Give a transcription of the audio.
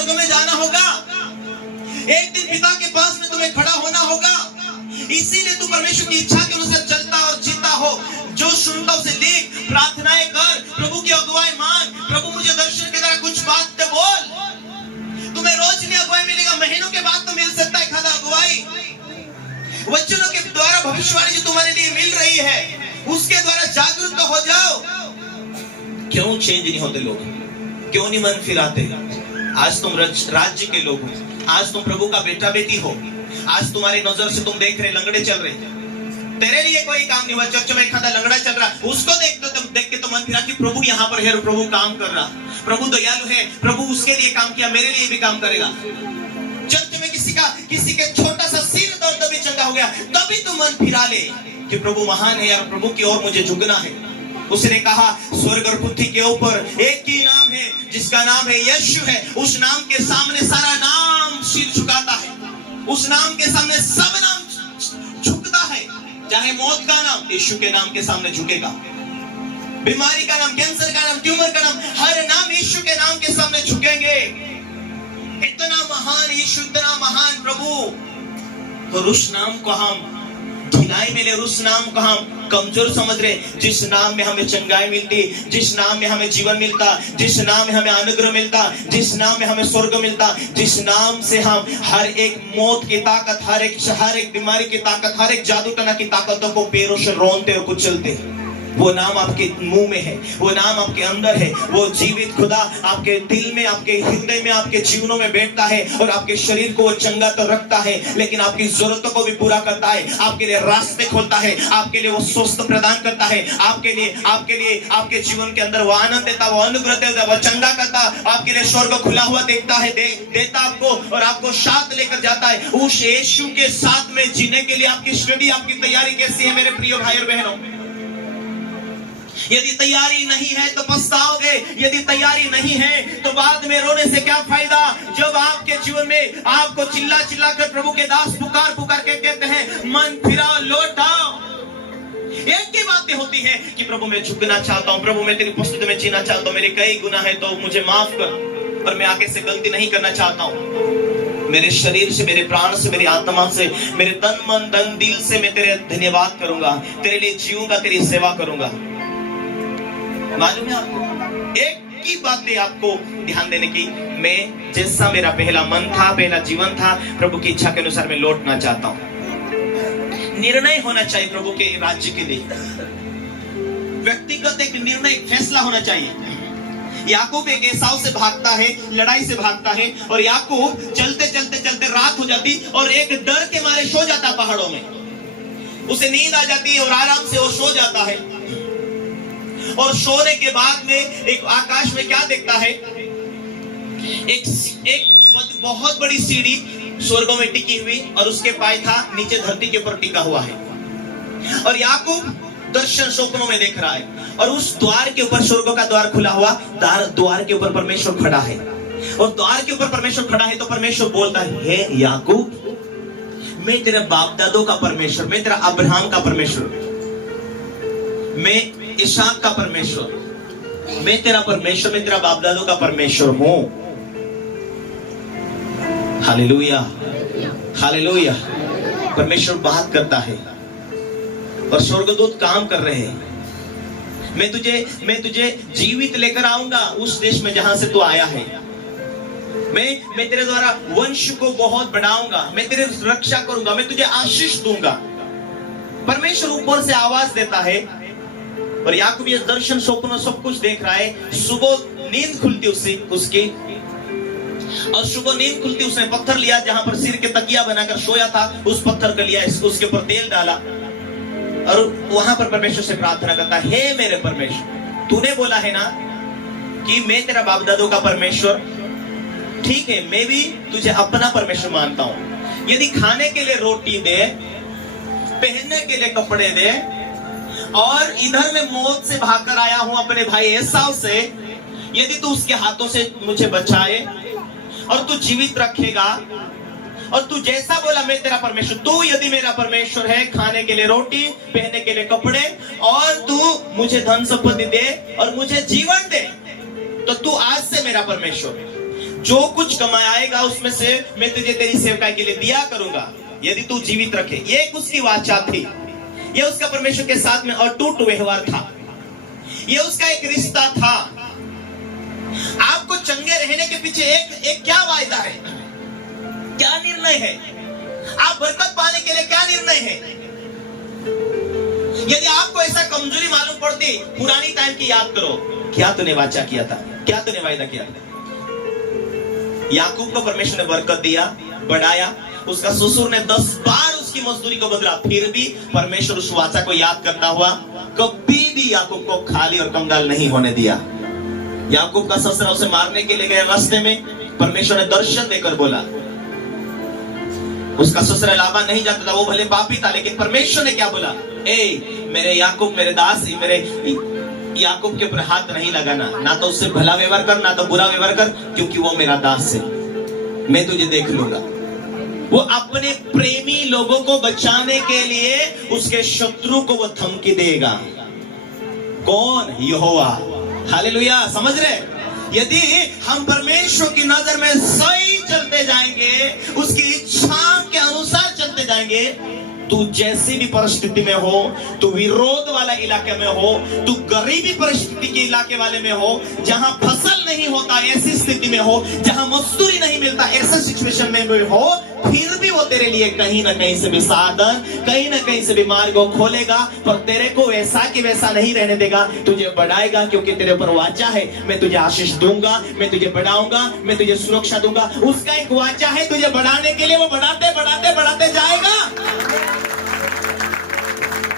स्वर्ग में जाना होगा, एक दिन पिता के पास में तुम्हें खड़ा होना होगा। इसीलिए तू परमेश्वर की इच्छा के अनुसार चलता और जीता हो। जो सुनता उसे देख, प्रार्थनाएं कर, प्रभु की अगुवाई मांग। प्रभु मुझे दर्शन की तरह कुछ बात तो बोल। तुम्हें रोज नहीं अगुवाई मिलेगा, महीनों के बाद तो मिल सकता है खादा अगुवाई। वचनों के द्वारा भविष्यवाणी जो तुम्हारे लिए मिल रही है, उसके द्वारा जागरूक तो हो जाओ। क्यों चेंज नहीं होते लोग? क्यों नहीं मन फिराते? आज तुम राज्य के लोग हो, आज तुम प्रभु का बेटा बेटी हो। आज तुम्हारी नजर से तुम देख रहे लंगड़े चल रहे, तेरे लिए कोई काम नहीं हुआ। चर्च में खादा लंगड़ा चल रहा, उसको देख के तो मन फिरा कि प्रभु यहाँ पर है, प्रभु काम कर रहा, प्रभु दयालु है, प्रभु उसके लिए काम किया, मेरे लिए भी काम करेगा। चर्च में किसी के छोटा सा सिर दर्द भी चंगा हो गया, तभी तुम मन फिरा ले कि प्रभु महान है और प्रभु की ओर मुझे झुकना है। उसने कहा स्वर्ग और पृथ्वी के ऊपर एक ही नाम है जिसका नाम है यीशु है। उस नाम के सामने सारा नाम सिर झुकाता है, उस नाम के सामने सब नाम झुकता है। चाहे मौत का नाम यीशु के नाम के सामने झुकेगा, बीमारी का नाम, कैंसर का नाम, ट्यूमर का नाम, हर नाम यीशु के नाम के सामने झुकेंगे। इतना महान यीशु, इतना महान प्रभु। और उस नाम को हम ढिलाई में ले, उस नाम को हम कमजोर समझ रहे, जिस नाम में हमें चंगाई मिलती, जिस नाम में हमें जीवन मिलता, जिस नाम में हमें अनुग्रह मिलता, जिस नाम में हमें स्वर्ग मिलता, जिस नाम से हम हर एक मौत की ताकत, हर एक बीमारी की ताकत, हर एक जादू टना की ताकतों को पैरों से रोनते और कुचलते। वो नाम आपके मुंह में है, वो नाम आपके अंदर है। वो जीवित खुदा आपके दिल में, आपके हृदय में, आपके जीवनों में बैठता है और आपके शरीर को वो चंगा तो रखता है, लेकिन आपकी जरूरतों को भी पूरा करता है, आपके लिए रास्ते खोलता है, आपके लिए वो स्वस्थ प्रदान करता है, आपके लिए आपके जीवन के अंदर वो आनंद देता, वो अनुग्रह देता, वो चंगा करता, आपके लिए स्वर्ग खुला हुआ देखता है, देता आपको और आपको साथ लेकर जाता है। उस यीशु के साथ में जीने के लिए आपकी स्टडी, आपकी तैयारी कैसी है मेरे प्रिय भाई और बहनों? यदि तैयारी नहीं है तो पछताओगे, यदि तैयारी नहीं है तो बाद में रोने से क्या फायदा। जब आपके जीवन में आपको चिल्ला कर प्रभु के दास पुकार के कहते हैं मन फिराओ, लौट आओ, एक ही बातें होती है कि प्रभु मैं झुकना चाहता हूँ, प्रभु मैं तेरी उपस्थिति में जीना चाहता हूँ, मेरे कई गुनाह है तो मुझे माफ कर, पर मैं आगे से गलती नहीं करना चाहता हूँ। मेरे शरीर से, मेरे प्राण से, मेरी आत्मा से, मेरे तन मन धन दिल से मैं तेरे धन्यवाद करूंगा, तेरे लिए जीऊंगा, तेरी सेवा करूंगा। मालूम है आपको, एक ही बात है आपको ध्यान देने की, मैं जैसा मेरा पहला मन था, पहला जीवन था, प्रभु की इच्छा के अनुसार मैं लौटना चाहता हूँ। निर्णय होना चाहिए प्रभु के राज्य के लिए, व्यक्तिगत एक निर्णय, फैसला होना चाहिए। याकूब एक एसाव से भागता है, लड़ाई से भागता है, और याकूब चलते रात हो जाती और एक डर के मारे सो जाता पहाड़ों में। उसे नींद आ जाती है और आराम से वो सो जाता है। और सोने के बाद में एक आकाश में क्या देखता है? एक बहुत बड़ी सीढ़ी स्वर्ग में टिकी हुई और उसके पाय था नीचे धरती के ऊपर टिका हुआ है। और याकूब दर्शन स्वप्नों में देख रहा है और उस द्वार के ऊपर, स्वर्ग का द्वार खुला हुआ, द्वार के ऊपर परमेश्वर खड़ा है। और द्वार के ऊपर परमेश्वर खड़ा है तो परमेश्वर बोलता है, हे याकूब, मैं तेरे बाप दादों का परमेश्वर, मैं तेरा अब्राहम का परमेश्वर, मैं इसहाक का परमेश्वर, मैं तेरा परमेश्वर, मैं तेरा बाप दादों का परमेश्वर हूं। Hallelujah, hallelujah. परमेश्वर बात करता है और स्वर्गदूत काम कर रहे हैं। मैं तुझे जीवित लेकर आऊंगा उस देश में जहां से तू आया है। मैं तेरे द्वारा वंश को बहुत बढ़ाऊंगा, मैं तेरी रक्षा करूंगा, मैं तुझे आशीष दूंगा। परमेश्वर ऊपर से आवाज देता है और याकूब ये दर्शन स्वप्न सब कुछ देख रहा है। सुबह नींद खुलती उसकी, और सुबह नींद खुलती उसने पत्थर लिया जहां पर सिर के तकिया बनाकर सोया था, उस पत्थर को लिया, उसके ऊपर तेल डाला और वहां पर परमेश्वर से प्रार्थना करता है, हे मेरे परमेश्वर, तूने बोला है ना कि मैं तेरा बाप दादों का परमेश्वर, ठीक है, मैं भी तुझे अपना परमेश्वर मानता हूं। यदि खाने के लिए रोटी दे, पहनने के लिए कपड़े दे, और इधर मैं मौत से भागकर आया हूं अपने भाई एसाव से, यदि तू उसके हाथों से मुझे बचाए और तू जीवित रखेगा और तू जैसा बोला मैं तेरा परमेश्वर, तू यदि मेरा परमेश्वर है, खाने के लिए रोटी, पहनने के लिए कपड़े, और तू मुझे धन संपत्ति दे और मुझे जीवन दे, तो तू आज से मेरा परमेश्वर है। जो कुछ कमाएगा उसमें से मैं तुझे तेरी सेवकाई के लिए दिया करूंगा, यदि तू जीवित रखे। ये एक उसकी वाचा थी, ये उसका परमेश्वर के साथ में अटूट व्यवहार था, ये उसका एक रिश्ता था। आपको चंगे रहने के पीछे एक क्या वायदा है, क्या निर्णय है? आप बरकत पाने के लिए क्या निर्णय है? यदि आपको ऐसा कमजोरी मालूम पड़ती, पुरानी टाइम की याद करो, क्या तूने वाचा किया था, क्या तूने वायदा किया था? याकूब को परमेश्वर ने बरकत दिया, बढ़ाया, उसका ससुर ने 10 बार उसकी मजदूरी को बदला, फिर भी परमेश्वर उस वाचा को याद करता हुआ कभी भी याकूब को खाली और कंगाल नहीं होने दिया। याकूब का ससुरा उसे मारने के लिए गए, रास्ते में परमेश्वर ने दर्शन देकर बोला, उसका ससुरा लाबान नहीं जानता था, वो भले पापी था, लेकिन परमेश्वर ने क्या बोला, ए मेरे याकूब, मेरे दास, मेरे याकूब के ऊपर हाथ नहीं लगाना, ना तो उससे भला व्यवहार कर, ना तो बुरा व्यवहार कर, क्योंकि वो मेरा दास है, मैं तुझे देख लूंगा। वो अपने प्रेमी लोगों को बचाने के लिए उसके शत्रु को वो धमकी देगा। कौन? यहोवा। हालेलुया, समझ रहे? यदि हम परमेश्वर की नजर में सही चलते जाएंगे, उसकी इच्छा के अनुसार चलते जाएंगे, तू जैसी भी परिस्थिति में हो, तू विरोध वाला इलाके में हो, तू गरीबी परिस्थिति के इलाके वाले में हो, जहां फसल नहीं होता ऐसी स्थिति में हो, जहां मजदूरी नहीं मिलता ऐसे सिचुएशन में हो, फिर भी वो तेरे लिए कहीं ना कहीं से भी साधन, कहीं ना कहीं से भी मार्ग खोलेगा, पर तेरे को वैसा कि वैसा नहीं रहने देगा, तुझे बढ़ाएगा, क्योंकि तेरे ऊपर वाचा है, मैं तुझे आशीष दूंगा, मैं तुझे बढ़ाऊंगा, मैं तुझे सुरक्षा दूंगा। उसका एक वाचा है तुझे बढ़ाने के लिए, वो बढ़ाते बढ़ाते बढ़ाते जाएगा।